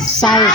Sorry.